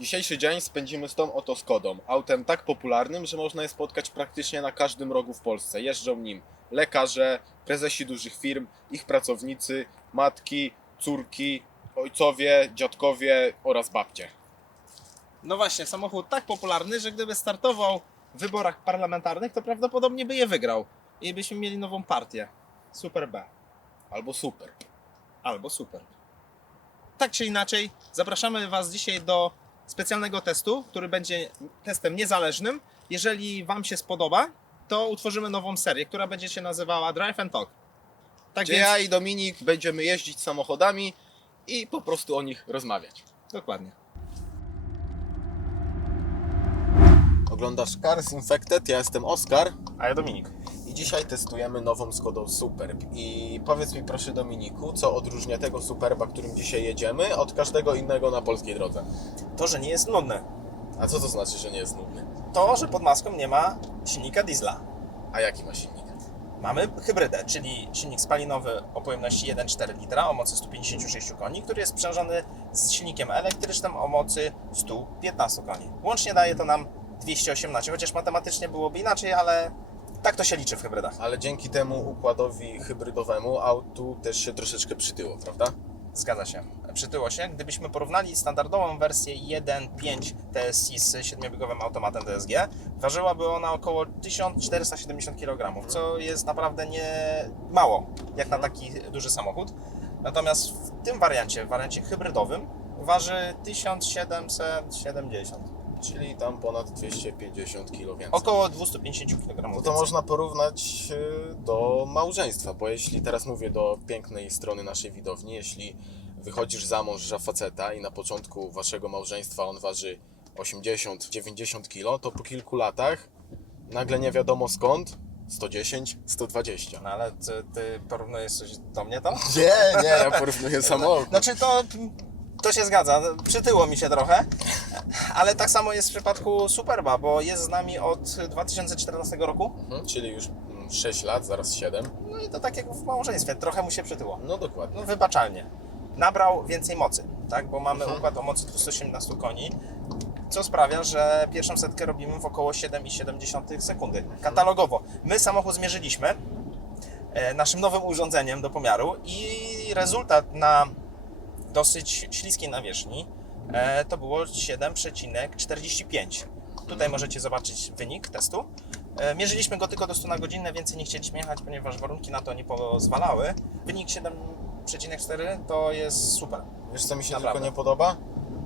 Dzisiejszy dzień spędzimy z tą oto Skodą, autem tak popularnym, że można je spotkać praktycznie na każdym rogu w Polsce. Jeżdżą nim lekarze, prezesi dużych firm, ich pracownicy, matki, córki, ojcowie, dziadkowie oraz babcie. No właśnie, samochód tak popularny, że gdyby startował w wyborach parlamentarnych, to prawdopodobnie by je wygrał. I byśmy mieli nową partię. Super B. Albo super. Albo super. Tak czy inaczej, zapraszamy Was dzisiaj do specjalnego testu, który będzie testem niezależnym. Jeżeli Wam się spodoba, to utworzymy nową serię, która będzie się nazywała Drive and Talk. Tak Gdzie więc, ja i Dominik będziemy jeździć samochodami i po prostu o nich rozmawiać. dokładnie. Oglądasz Cars Infected, ja jestem Oskar A ja Dominik. I dzisiaj testujemy nową Skodą Superb. I powiedz mi proszę Dominiku, co odróżnia tego Superba, którym dzisiaj jedziemy, od każdego innego na polskiej drodze? To, że nie jest nudne. A co to znaczy, że nie jest nudny? To, że pod maską nie ma silnika diesla. A jaki ma silnik? Mamy hybrydę, czyli silnik spalinowy o pojemności 1,4 litra o mocy 156 koni, który jest sprzężony z silnikiem elektrycznym o mocy 115 koni. Łącznie daje to nam 218, chociaż matematycznie byłoby inaczej, ale tak to się liczy w hybrydach. Ale dzięki temu układowi hybrydowemu autu też się troszeczkę przytyło, prawda? Zgadza się. Przytyło się. Gdybyśmy porównali standardową wersję 1.5 TSI z 7-biegowym automatem DSG, ważyłaby ona około 1470 kg, co jest naprawdę nie mało, jak na taki duży samochód. Natomiast w tym wariancie, w wariancie hybrydowym, waży 1770. Czyli tam ponad 250 kg więcej. Około 250 kg. No to można porównać y, do małżeństwa, bo jeśli teraz mówię do pięknej strony naszej widowni, jeśli wychodzisz za mąż za faceta i na początku waszego małżeństwa on waży 80-90 kg, to po kilku latach nagle nie wiadomo skąd 110, 120. No ale ty, ty porównujesz coś do mnie to? Nie, nie, ja porównuję samochód. Znaczy to, to się zgadza, przytyło mi się trochę, ale tak samo jest w przypadku Superba, bo jest z nami od 2014 roku, Mhm, czyli już mm, 6 lat, zaraz 7. no i to tak jak w małżeństwie, trochę mu się przytyło. No dokładnie. No wybaczalnie. Nabrał więcej mocy, tak, bo mamy Mhm. układ o mocy 218 koni, co sprawia, że pierwszą setkę robimy w około 7,7 sekundy, katalogowo. My samochód zmierzyliśmy e, naszym nowym urządzeniem do pomiaru i rezultat na dosyć śliskiej nawierzchni e, to było 7,45. Tutaj możecie zobaczyć wynik testu. E, Mierzyliśmy go tylko do 100 na godzinę, więcej nie chcieliśmy jechać, ponieważ warunki na to nie pozwalały. Wynik 7,4 to jest super. Wiesz co mi się Naprawdę. tylko nie podoba?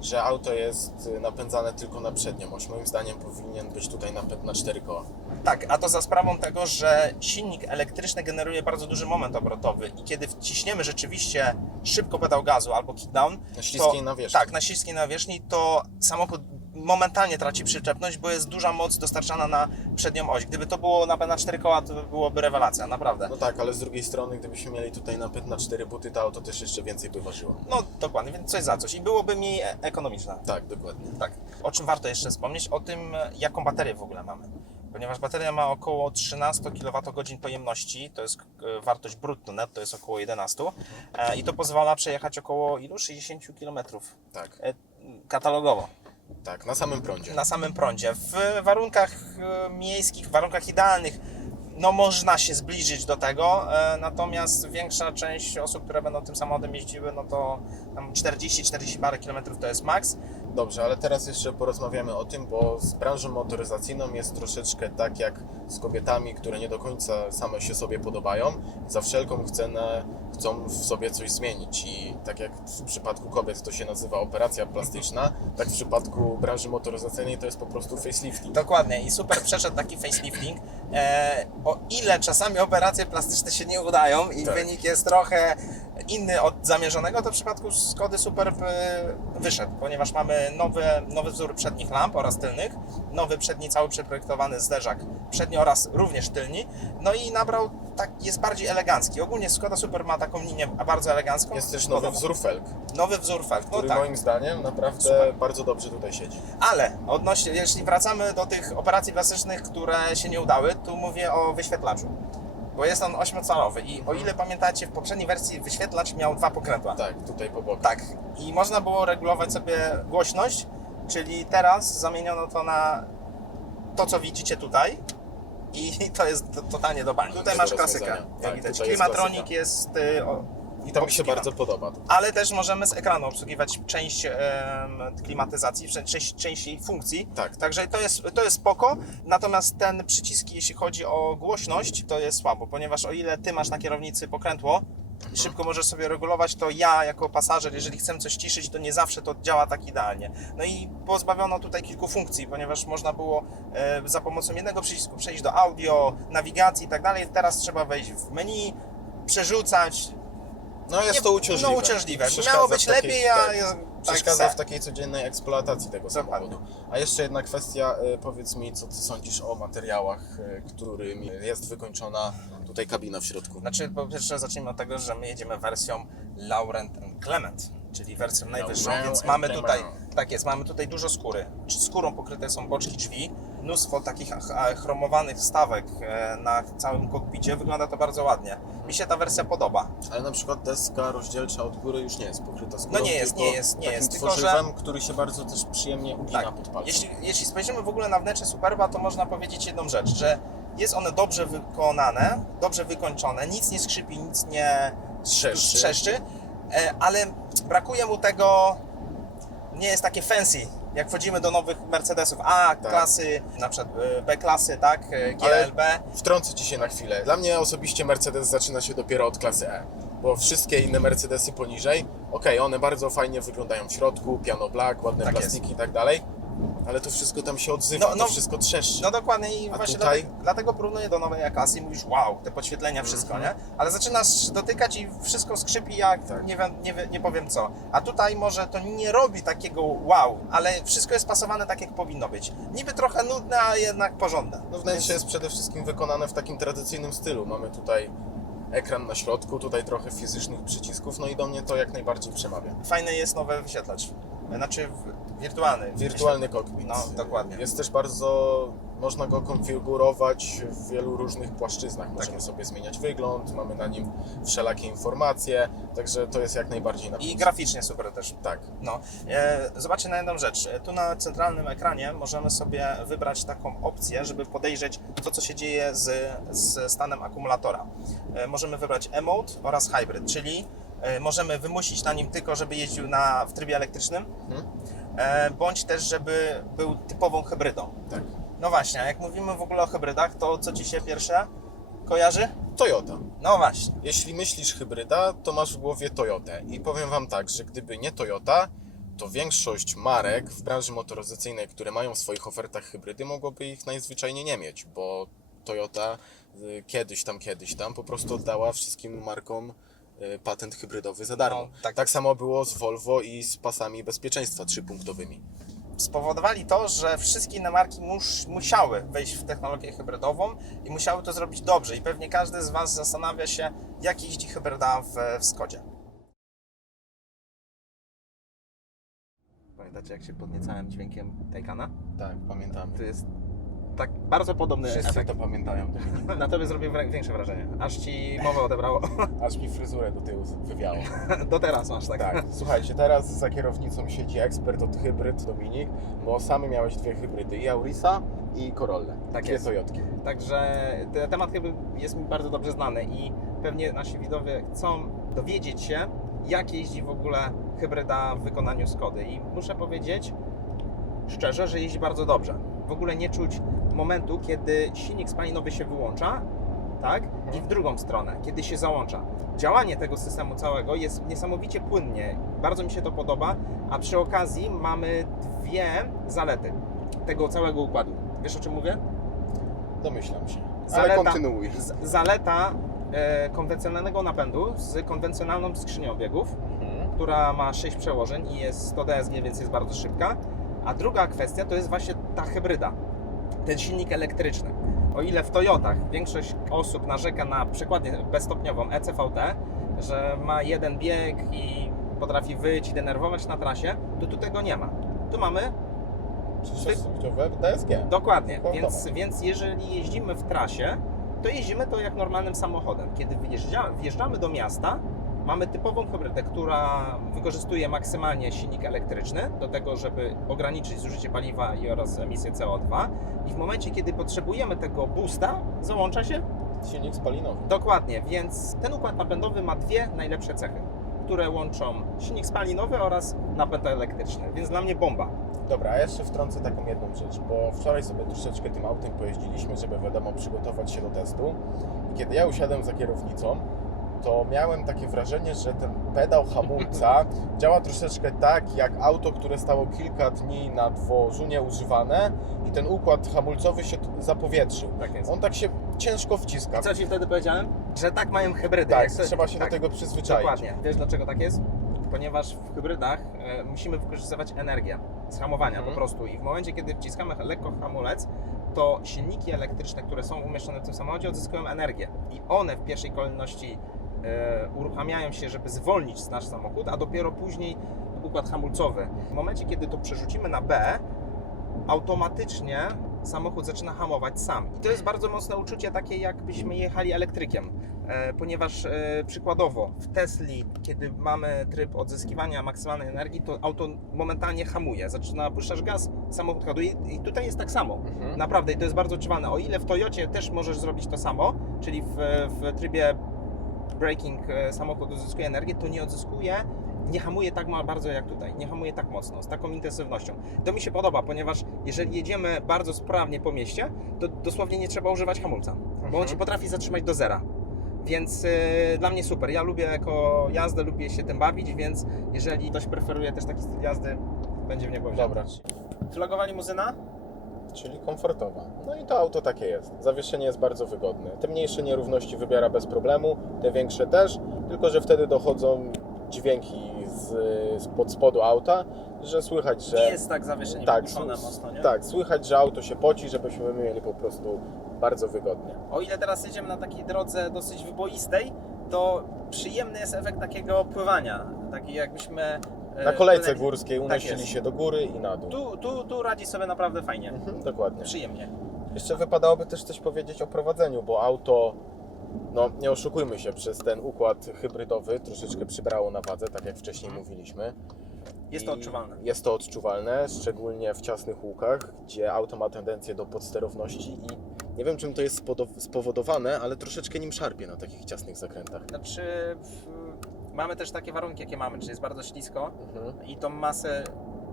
Że auto jest y, napędzane tylko na przednią oś. Moim zdaniem powinien być tutaj napęd na 4 koła. Tak, a to za sprawą tego, że silnik elektryczny generuje bardzo duży moment obrotowy i kiedy wciśniemy rzeczywiście szybko pedał gazu albo kickdown, Na śliskiej to, nawierzchni. Tak, na śliskiej nawierzchni, to samochód momentalnie traci przyczepność, bo jest duża moc dostarczana na przednią oś. Gdyby to było napęd na 4 koła, to byłoby rewelacja, naprawdę. No tak, ale z drugiej strony, gdybyśmy mieli tutaj napęd na 4 buty, to auto też jeszcze więcej by ważyło. No dokładnie, więc coś za coś i byłoby mniej e- ekonomiczne. Tak, dokładnie. Tak. O czym warto jeszcze wspomnieć? O tym, jaką baterię w ogóle mamy. Ponieważ bateria ma około 13 kWh pojemności, to jest e, wartość brutto net, to jest około 11 e, i to pozwala przejechać około ilu? 60 km Tak, e, katalogowo. tak, na samym prądzie. na samym prądzie. W warunkach miejskich, w warunkach idealnych, no można się zbliżyć do tego, e, natomiast większa część osób, które będą tym samochodem jeździły, no to tam 40-40 parę kilometrów to jest maks. Dobrze, ale teraz jeszcze porozmawiamy o tym, bo z branżą motoryzacyjną jest troszeczkę tak jak z kobietami, które nie do końca same się sobie podobają. Za wszelką cenę chcą w sobie coś zmienić i tak jak w przypadku kobiet to się nazywa operacja plastyczna, tak w przypadku branży motoryzacyjnej to jest po prostu facelifting. Dokładnie i super przeszedł taki facelifting. E, o ile czasami operacje plastyczne się nie udają i Tak. wynik jest trochę inny od zamierzonego, to w przypadku Skody Superb e, wyszedł, ponieważ mamy nowy, nowy wzór przednich lamp oraz tylnych, nowy przedni cały przeprojektowany zderzak przedni oraz również tylni, no i nabrał tak, jest bardziej elegancki. Ogólnie Skoda Super ma taką linię bardzo elegancką. Jest też nowy wzór felg, Nowy wzór felg, no który tak. moim zdaniem naprawdę Super. bardzo dobrze tutaj siedzi. Ale odnośnie, jeśli wracamy do tych operacji plastycznych, które się nie udały, tu mówię o wyświetlaczu. Bo jest on 8-calowy i o ile pamiętacie, w poprzedniej wersji wyświetlacz miał dwa pokrętła. Tak, tutaj po boku. Tak. I można było regulować sobie głośność Czyli teraz zamieniono to na to, co widzicie tutaj. I to jest to- totalnie do bani. Tutaj Tego masz klasykę. Jak Tak, widać. tutaj jest Klimatronik klasyka. jest. I to mi się bardzo podoba. Ale też możemy z ekranu obsługiwać część em, klimatyzacji, część, część jej funkcji. Tak. Także to jest, to jest spoko. Natomiast ten przycisk, jeśli chodzi o głośność, to jest słabo, ponieważ o ile ty masz na kierownicy pokrętło i szybko możesz sobie regulować, to ja jako pasażer, jeżeli chcę coś ciszyć, to nie zawsze to działa tak idealnie. No i pozbawiono tutaj kilku funkcji, ponieważ można było e, za pomocą jednego przycisku przejść do audio, nawigacji i tak dalej. Teraz trzeba wejść w menu, przerzucać. No jest to uciążliwe. No uciążliwe. Przeszkadza Miało w być takiej- lepiej, a tak. jest tak Przeszkadza w takiej codziennej eksploatacji tego Dokładnie. samochodu. A jeszcze jedna kwestia, y, powiedz mi, co ty sądzisz o materiałach, y, którymi jest wykończona tutaj kabina w środku? Znaczy, po pierwsze zacznijmy od tego, że my jedziemy wersją Laurent and Clement, czyli wersją najwyższą, Laurent więc and mamy Clement. Tak jest, mamy tutaj dużo skóry. Skórą pokryte są boczki drzwi, mnóstwo takich chromowanych wstawek e, na całym kokpicie, wygląda to bardzo ładnie. Mi się ta wersja podoba. Ale na przykład deska rozdzielcza od góry już nie jest pokryta skórą, No nie jest, nie jest, nie jest, tylko że- tworzywem, który się bardzo też przyjemnie ugina Tak. pod palcem. Jeśli, jeśli spojrzymy w ogóle na wnętrze Superba, to można powiedzieć jedną rzecz, że jest one dobrze wykonane, dobrze wykończone, nic nie skrzypi, nic nie Trzeszczy. trzeszczy e, ale brakuje mu tego, nie jest takie fancy, jak wchodzimy do nowych Mercedesów A klasy, na przykład e, B klasy, tak, e, GLB. Wtrącę Ci się na chwilę. Dla mnie osobiście Mercedes zaczyna się dopiero od klasy E. Bo wszystkie inne Mercedesy poniżej, okej, one bardzo fajnie wyglądają w środku, piano black, ładne Tak plastiki i tak dalej, ale to wszystko tam się odzywa, No, no, to wszystko trzeszczy. No dokładnie i A właśnie tutaj? dlatego, dlatego porównuję do nowej klasy i mówisz wow, te podświetlenia, wszystko, Mhm. nie? Ale zaczynasz dotykać i wszystko skrzypi jak Tak. nie, wiem, nie, nie powiem co. A tutaj może to nie robi takiego wow, ale wszystko jest pasowane tak jak powinno być. Niby trochę nudne, a jednak porządne. No wnętrze jest przede wszystkim wykonane w takim tradycyjnym stylu. Mamy tutaj ekran na środku, tutaj trochę fizycznych przycisków, no i do mnie to jak najbardziej przemawia. Fajny jest nowy wyświetlacz. Znaczy wirtualny. Wirtualny kokpit. No, dokładnie. Jest też bardzo, można go konfigurować w wielu różnych płaszczyznach. Tak Możemy jest. sobie zmieniać wygląd, mamy na nim wszelakie informacje, także to jest jak najbardziej na I graficznie super też. Tak. No, e, zobaczcie na jedną rzecz. E, Tu na centralnym ekranie możemy sobie wybrać taką opcję, żeby podejrzeć to, co się dzieje z, z stanem akumulatora. E, możemy wybrać e-mode oraz hybrid, czyli możemy wymusić na nim tylko, żeby jeździł na, w trybie elektrycznym, e, bądź też, żeby był typową hybrydą. tak. No właśnie, a jak mówimy w ogóle o hybrydach, to co Ci się pierwsze kojarzy? Toyota. No właśnie. Jeśli myślisz hybryda, to masz w głowie Toyotę. I powiem Wam tak, że gdyby nie Toyota, to większość marek w branży motoryzacyjnej, które mają w swoich ofertach hybrydy, mogłoby ich najzwyczajniej nie mieć, bo Toyota y, kiedyś tam, kiedyś tam po prostu oddała wszystkim markom patent hybrydowy za darmo. No, tak. tak samo było z Volvo i z pasami bezpieczeństwa trzypunktowymi. spowodowali to, że wszystkie inne marki mus, musiały wejść w technologię hybrydową i musiały to zrobić dobrze. I pewnie każdy z Was zastanawia się, jak jeździ hybryda w, w Skodzie. Pamiętacie, jak się podniecałem dźwiękiem Taycana? Tak, pamiętamy. To jest tak bardzo podobny Wszyscy efekt. to pamiętają. Na Tobie zrobił większe wrażenie. Aż Ci mowę odebrało. Aż mi fryzurę do tyłu wywiało. Do teraz masz tak. Tak, słuchajcie, teraz za kierownicą siedzi ekspert od hybryd, Dominik, bo samy miałeś dwie hybrydy, i Aurisa i Corolle. Tak dwie jest. Toyotki. Także te- temat chyba jest mi bardzo dobrze znany i pewnie nasi widzowie chcą dowiedzieć się, jak jeździ w ogóle hybryda w wykonaniu Skody. I muszę powiedzieć szczerze, że jeździ bardzo dobrze. W ogóle nie czuć momentu, kiedy silnik spalinowy się wyłącza, tak? I w drugą stronę, kiedy się załącza. Działanie tego systemu całego jest niesamowicie płynnie. Bardzo mi się to podoba, a przy okazji mamy dwie zalety tego całego układu. Wiesz o czym mówię? Domyślam się. Zaleta- Ale kontynuuj. Z- zaleta e, konwencjonalnego napędu z konwencjonalną skrzynią biegów, Mhm. która ma 6 przełożeń i jest 100 DSG, więc jest bardzo szybka. A druga kwestia to jest właśnie ta hybryda, ten silnik elektryczny. O ile w Toyotach większość osób narzeka na przykładnie bezstopniową ECVT, że ma jeden bieg i potrafi wyć i denerwować na trasie, to tu tego nie ma. Tu mamy Sześciostopniowe DSG. Dokładnie, więc, więc jeżeli jeździmy w trasie, to jeździmy to jak normalnym samochodem. Kiedy wjeżdża, wjeżdżamy do miasta, Mamy typową hybrydę, która wykorzystuje maksymalnie silnik elektryczny do tego, żeby ograniczyć zużycie paliwa i oraz emisję CO2. I w momencie, kiedy potrzebujemy tego boosta, załącza się Silnik spalinowy. Dokładnie, więc ten układ napędowy ma dwie najlepsze cechy, które łączą silnik spalinowy oraz napęd elektryczny, więc dla mnie bomba. Dobra, a jeszcze wtrącę taką jedną rzecz, bo wczoraj sobie troszeczkę tym autem pojeździliśmy, żeby wiadomo przygotować się do testu. I kiedy ja usiadłem za kierownicą, to miałem takie wrażenie, że ten pedał hamulca działa troszeczkę tak, jak auto, które stało kilka dni na dworzu nieużywane i ten układ hamulcowy się zapowietrzył. Tak jest. On tak się ciężko wciska. Co Ci wtedy powiedziałem? Że tak mają hybrydy. Tak, to- trzeba się tak, do tego przyzwyczaić. Dokładnie. Wiesz dlaczego tak jest? Ponieważ w hybrydach e, musimy wykorzystywać energię z hamowania Mhm. po prostu i w momencie, kiedy wciskamy lekko hamulec, to silniki elektryczne, które są umieszczone w tym samochodzie, odzyskują energię i one w pierwszej kolejności uruchamiają się, żeby zwolnić nasz samochód, a dopiero później układ hamulcowy. W momencie, kiedy to przerzucimy na B, automatycznie samochód zaczyna hamować sam. I to jest bardzo mocne uczucie, takie jakbyśmy jechali elektrykiem, e, ponieważ e, przykładowo w Tesli, kiedy mamy tryb odzyskiwania maksymalnej energii, to auto momentalnie hamuje, zaczyna puszczasz gaz, samochód haduje i tutaj jest tak samo. Mhm. Naprawdę, i to jest bardzo odczuwalne. O ile w Toyocie też możesz zrobić to samo, czyli w, w trybie braking e, samochód odzyskuje energię, to nie odzyskuje, nie hamuje tak bardzo jak tutaj, nie hamuje tak mocno, z taką intensywnością. To mi się podoba, ponieważ jeżeli jedziemy bardzo sprawnie po mieście, to dosłownie nie trzeba używać hamulca, bo on Mhm. Cię potrafi zatrzymać do zera. Więc e, dla mnie super. Ja lubię jako jazdę, lubię się tym bawić, więc jeżeli ktoś preferuje też taki styl jazdy, będzie w niego wziął. Dobra, Flagowa limuzyna? Czyli komfortowa. No i to auto takie jest. Zawieszenie jest bardzo wygodne. Te mniejsze nierówności wybiera bez problemu, te większe też, tylko że wtedy dochodzą dźwięki z, z pod spodu auta, że słychać, że... Nie jest tak zawieszenie tak, mocno, nie? tak, słychać, że auto się poci, żebyśmy mieli po prostu bardzo wygodnie. O ile teraz jedziemy na takiej drodze dosyć wyboistej, to przyjemny jest efekt takiego pływania. Taki jakbyśmy. E, Na kolejce płynęli. górskiej unosili jest. się do góry i na dół. Tu, tu, tu radzi sobie naprawdę fajnie. Mhm, dokładnie. Przyjemnie. Jeszcze wypadałoby też coś powiedzieć o prowadzeniu, bo auto, no nie oszukujmy się, przez ten układ hybrydowy troszeczkę przybrało na wadze, tak jak wcześniej mówiliśmy. Jest to I odczuwalne. Jest to odczuwalne, szczególnie w ciasnych łukach, gdzie auto ma tendencję do podsterowności i nie wiem czym to jest spowodowane, ale troszeczkę nim szarpie na takich ciasnych zakrętach. Znaczy, w, mamy też takie warunki, jakie mamy, czyli jest bardzo ślisko Mhm. i tą masę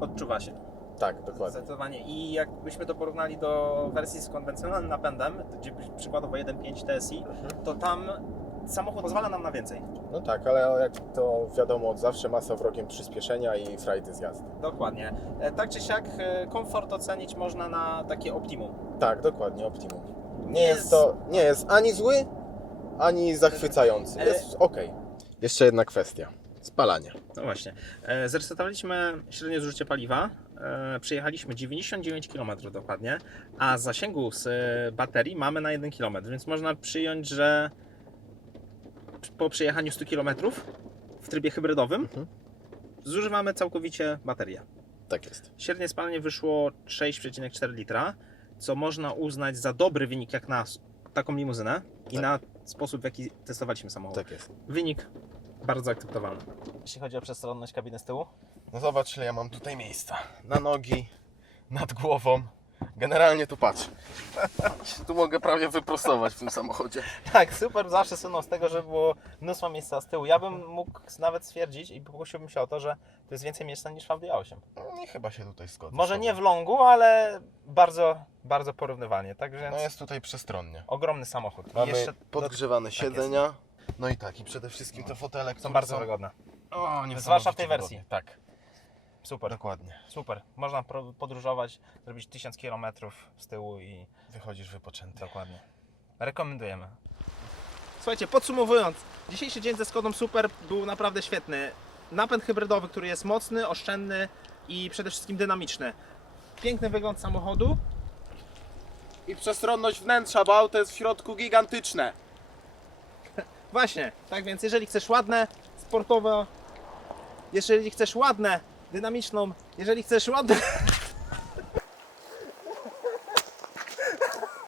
odczuwa się. Tak, dokładnie. Zdecydowanie. I jakbyśmy to porównali do wersji z konwencjonalnym napędem, gdzie przykładowo 1.5 TSI, Mhm. to tam samochód pozwala nam na więcej. No tak, ale jak to wiadomo od zawsze masa wrogiem przyspieszenia i frajdy z jazdy. Dokładnie. E, Tak czy siak e, komfort ocenić można na takie optimum. Tak, dokładnie, optimum. Nie Jest- jest to, nie jest ani zły, ani zachwycający. E- Jest ok. Jeszcze jedna kwestia. Spalanie. No właśnie. E, Zresetowaliśmy średnie zużycie paliwa. E, Przejechaliśmy 99 km dokładnie, a zasięgu z e, baterii mamy na 1 km, więc można przyjąć, że po przejechaniu 100 km w trybie hybrydowym Mhm. zużywamy całkowicie baterię. Tak jest. Średnie spalanie wyszło 6,4 litra, co można uznać za dobry wynik jak na s- taką limuzynę i Tak. na sposób w jaki testowaliśmy samochód. Tak jest. Wynik bardzo akceptowalny. Jeśli chodzi o przestronność kabiny z tyłu, No zobacz, ile ja mam tutaj miejsca. Na nogi, nad głową. Generalnie tu patrz. tu mogę prawie wyprostować w tym samochodzie. Tak, super zawsze słynął z tego, że było mnóstwo miejsca z tyłu. Ja bym mógł nawet stwierdzić i pokusiłbym się o to, że to jest więcej miejsca niż w Audi A8. Nie chyba się tutaj zgodzę. Może nie w longu, ale bardzo, bardzo porównywalnie. Tak więc No jest tutaj przestronnie. ogromny samochód. I Mamy jeszcze podgrzewane siedzenia. No i tak, i przede wszystkim te fotele, są które bardzo wygodne. O, nie Zwłaszcza w tej wersji. Tak, Super, dokładnie. super. Można pro- podróżować, zrobić 1000 km z tyłu i Wychodzisz wypoczęty. dokładnie. Rekomendujemy. Słuchajcie, podsumowując, dzisiejszy dzień ze Skodą Super był naprawdę świetny. Napęd hybrydowy, który jest mocny, oszczędny i przede wszystkim dynamiczny. Piękny wygląd samochodu. I przestronność wnętrza, bo auto jest w środku gigantyczne. Właśnie, tak więc jeżeli chcesz ładne, sportowe, jeżeli chcesz ładne, dynamiczną, jeżeli chcesz ładne,